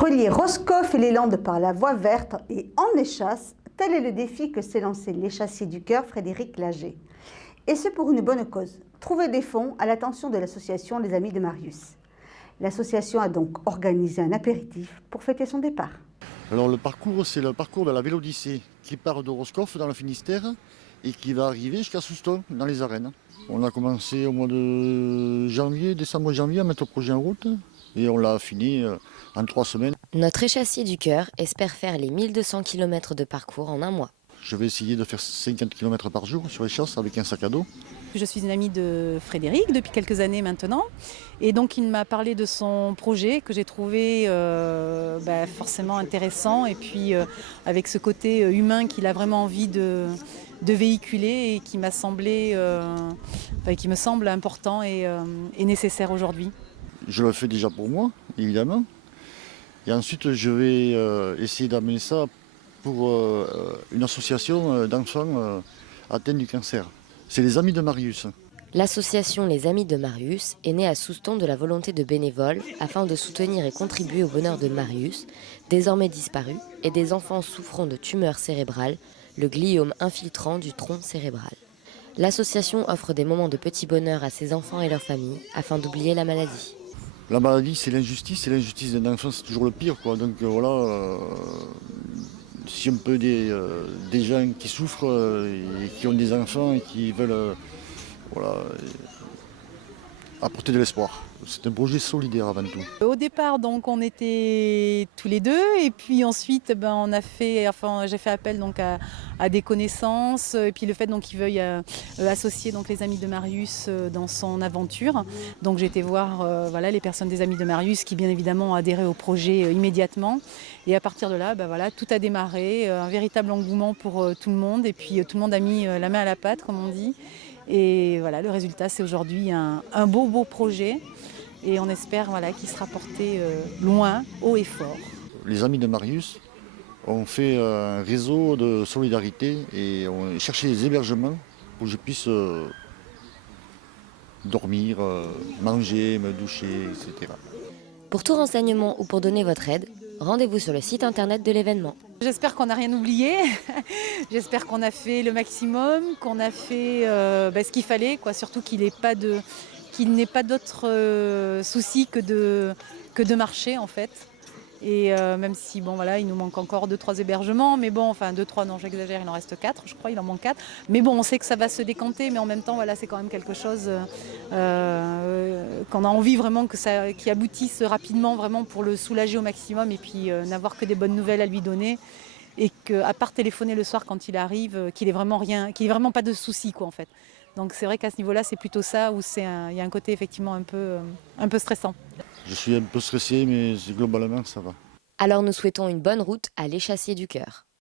Relier Roscoff et les Landes par la voie verte et en échasse, tel est le défi que s'est lancé l'échassier du cœur Frédéric Lager. Et ce pour une bonne cause, trouver des fonds à l'attention de l'association Les Amis de Marius. L'association a donc organisé un apéritif pour fêter son départ. Alors le parcours, c'est le parcours de la Vélodyssée qui part de Roscoff dans le Finistère et qui va arriver jusqu'à Souston dans les arènes. On a commencé au mois de janvier, décembre-janvier à mettre le projet en route et on l'a fini en 3 semaines. Notre échassier du cœur espère faire les 1200 km de parcours en un mois. Je vais essayer de faire 50 km par jour sur l'échasse avec un sac à dos. Je suis une amie de Frédéric depuis quelques années maintenant. Et donc il m'a parlé de son projet que j'ai trouvé forcément intéressant. Et puis avec ce côté humain qu'il a vraiment envie de véhiculer et qui m'a semblé, qui me semble important et nécessaire aujourd'hui. Je le fais déjà pour moi, évidemment. Et ensuite je vais essayer d'amener ça pour une association d'enfants atteints du cancer. C'est les Amis de Marius. L'association Les Amis de Marius est née à Souston de la volonté de bénévoles afin de soutenir et contribuer au bonheur de Marius, désormais disparu, et des enfants souffrant de tumeurs cérébrales, le gliome infiltrant du tronc cérébral. L'association offre des moments de petit bonheur à ses enfants et leurs familles afin d'oublier la maladie. La maladie, c'est l'injustice d'un enfant, c'est toujours le pire, quoi. Donc si on peut des gens qui souffrent et qui ont des enfants et qui veulent apporter de l'espoir. C'est un projet solidaire avant tout. Au départ, donc, on était tous les deux et puis ensuite j'ai fait appel donc, à des connaissances et puis le fait donc, qu'il veuille associer donc, les Amis de Marius dans son aventure. Donc j'ai été voir les personnes des Amis de Marius qui bien évidemment ont adhéré au projet immédiatement et à partir de là tout a démarré, un véritable engouement pour tout le monde et puis tout le monde a mis la main à la pâte comme on dit. Et voilà, le résultat, c'est aujourd'hui un beau projet et on espère qu'il sera porté loin, haut et fort. Les Amis de Marius ont fait un réseau de solidarité et ont cherché des hébergements pour que je puisse dormir, manger, me doucher, etc. Pour tout renseignement ou pour donner votre aide, rendez-vous sur le site internet de l'événement. J'espère qu'on n'a rien oublié, j'espère qu'on a fait le maximum, qu'on a fait ce qu'il fallait, surtout qu'il n'ait pas d'autres soucis que de marcher en fait. Et même si il nous manque encore 2-3 hébergements, mais 2-3 non j'exagère, il en reste 4 je crois, il en manque 4. Mais bon on sait que ça va se décanter, mais en même temps c'est quand même quelque chose qu'on a envie vraiment qui aboutisse rapidement vraiment pour le soulager au maximum et puis n'avoir que des bonnes nouvelles à lui donner. Et qu'à part téléphoner le soir quand il arrive, qu'il ait vraiment pas de soucis en fait. Donc c'est vrai qu'à ce niveau-là c'est plutôt ça où il y a un côté effectivement un peu stressant. Je suis un peu stressé mais globalement ça va. Alors nous souhaitons une bonne route à l'échassier du cœur.